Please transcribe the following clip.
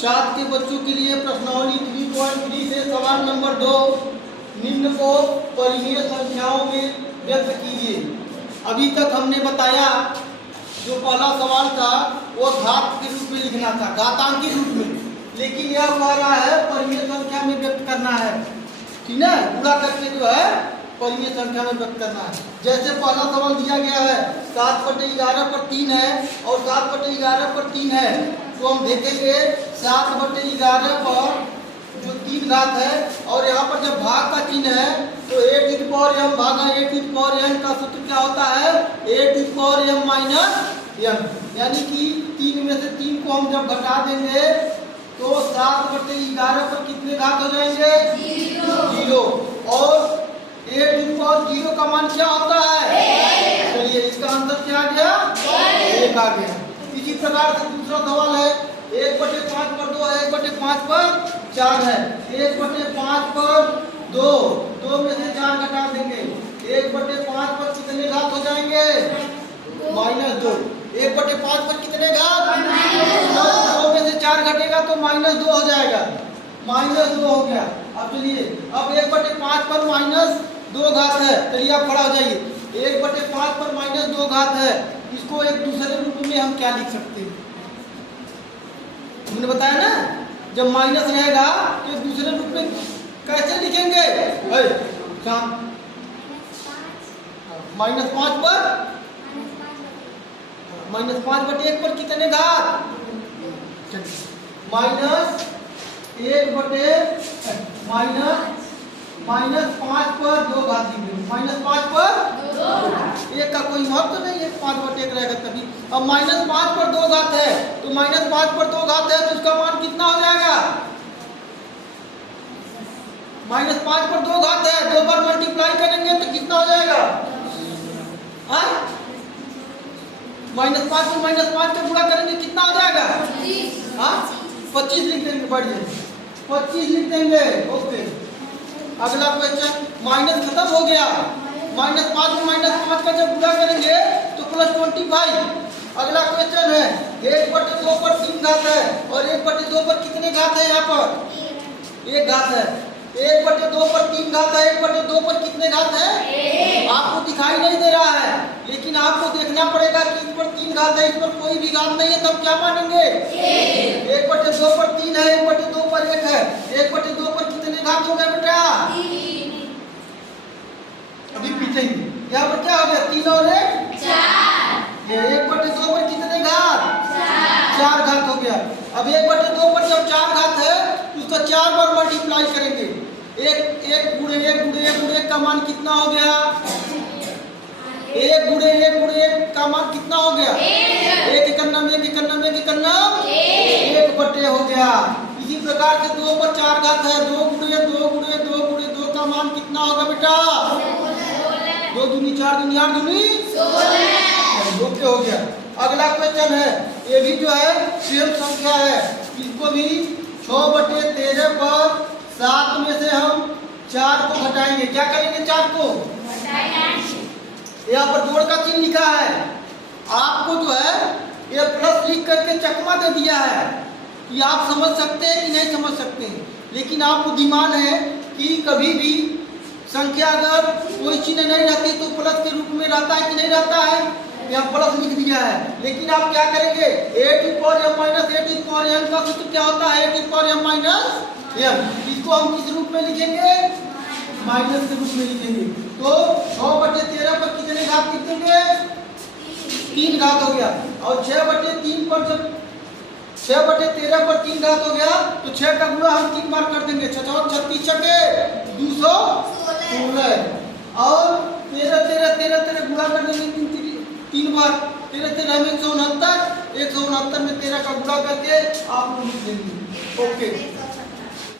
7 के बच्चों के लिए प्रश्नावली 3.3 से सवाल नंबर 2, निम्न को परिमेय संख्याओं में व्यक्त कीजिए। अभी तक हमने बताया जो पहला सवाल था वो घात के रूप में लिखना था, घातांक के रूप में, लेकिन यह कह रहा है परिमेय संख्या में व्यक्त करना है, ठीक है, गुणा करके जो है परिमेय संख्या में व्यक्त करना है। जैसे पहला सवाल दिया गया है 7/11 पर 3 है और 7/11 पर 3 है, तो हम देखेंगे 7/11 पर जो 3 घात है और यहाँ पर जब भाग का चिन्ह है तो 8m भागा 8m का सूत्र क्या होता है 8m -m, यानी कि 3 में से 3 को हम जब घटा देंगे तो 7/11 पर कितने घात हो जाएंगे 0 और 8 का मान क्या होता है, चलिए इसका आंसर क्या आ गया 1 आ गया। इसी प्रकार से दूसरा सवाल है 1/5 पर 2 है, 1/5 पर 4 है, 1/5 पर 2 में से 4 घटा देंगे, 1/5 पर कितने घात हो जाएंगे -2, 1/5 पर कितने घात 2 में से 4 घटेगा तो -2 हो जाएगा, -2 हो गया। अब चलिए अब 1/5 पर -2 घात है, चलिए आप खड़ा हो जाइए, 1/5 पर -2 घात है, इसको एक दूसरे रूप में हम क्या लिख सकते हैं, हमने बताया ना जब माइनस रहेगा तो एक दूसरे रूप में कैसे लिखेंगे, -5 पर -5/1 पर कितने घात -5 पर 2 घात लिखेंगे, -5 पर 1 का कोई महत्व नहीं है, 5/1 रहेगा तभी। अब -5 पर 2 घात है तो -5 पर 2 घात है तो उसका मान कितना हो जाएगा, -5 पर 2 घात है, 2 बार मल्टीप्लाई करेंगे तो कितना हो जाएगा, -5 पर -5 का गुणा करेंगे कितना हो जाएगा 25 लिख देंगे, बढ़िया 25 लिख देंगे। ओके, अगला क्वेश्चन, माइनस खत्म हो गया, -5 में -5 का जब गुणा करेंगे तो +25। अगला क्वेश्चन है 1/2 पर 3 घात है और 1/2 पर कितने घात है, यहाँ पर 1 घात है, 1/2 पर 3 घात है, 1/2 पर कितने घात है, आपको दिखाई नहीं दे रहा है लेकिन आपको देखना पड़ेगा कि इस पर 3 घात है, इस पर कोई भी घात नहीं है, तब क्या मानेंगे 1/2 पर 3 है, 1/2 पर 1 है, 1/2 पर कितने घात हो गए बेटा, अभी पीछेंगे, यहाँ पर क्या हो गया 3 और 1 4, 1/2 पर कितने घात 4 घात हो गया। अब 1/2 पर जब 4 घात है तो उसका 4 बार मल्टीप्लाई करेंगे, 1 गुणे 1 का मान कितना हो गया, 1 गुणे 1 का मान कितना हो गया 1 एकन्नम 1 एकन्नम 1 एकन्नम 1/2 हो गया। इसी प्रकार से 2 पर 4 घात है, 2 गुणे 2 गुणे 2 गुणे 2 का मान कितना होगा बेटा 2 दूनी 4 दूनी 8 दूनी 16, ओके हो गया। अगला क्वेश्चन है, ये भी जो है सेम संख्या है, इसको भी 6/13 पर 7 में से हम 4 को घटाएंगे, क्या करेंगे 4 को यहाँ पर जोड़ का चिन्ह लिखा है, आपको जो है ये प्लस लिख करके चकमा दे दिया है कि आप समझ सकते हैं कि नहीं समझ सकते हैं, लेकिन आप बुद्धिमान है कि कभी भी संख्या अगर कोई चिन्ह नहीं रहती तो प्लस के रूप में रहता है कि नहीं रहता है, यहाँ प्लस लिख दिया है, लेकिन आप क्या करेंगे 8m का सूत्र क्या होता है 8m, इसको हम किस रूप में लिखेंगे माइनस के रूप में लिखेंगे, तो 6/13 पर कितने घात लिख देंगे 3 घात हो गया, और 6/3 पर जब 6/13 पर 3 घात हो गया तो 6 का गुणा हम 3 बार कर देंगे, 6 36 छके 216 और 13 गुणा कर देंगे 3 बार, 13 में 169 में 13 का गुणा करके आप लिख देंगे। ओके।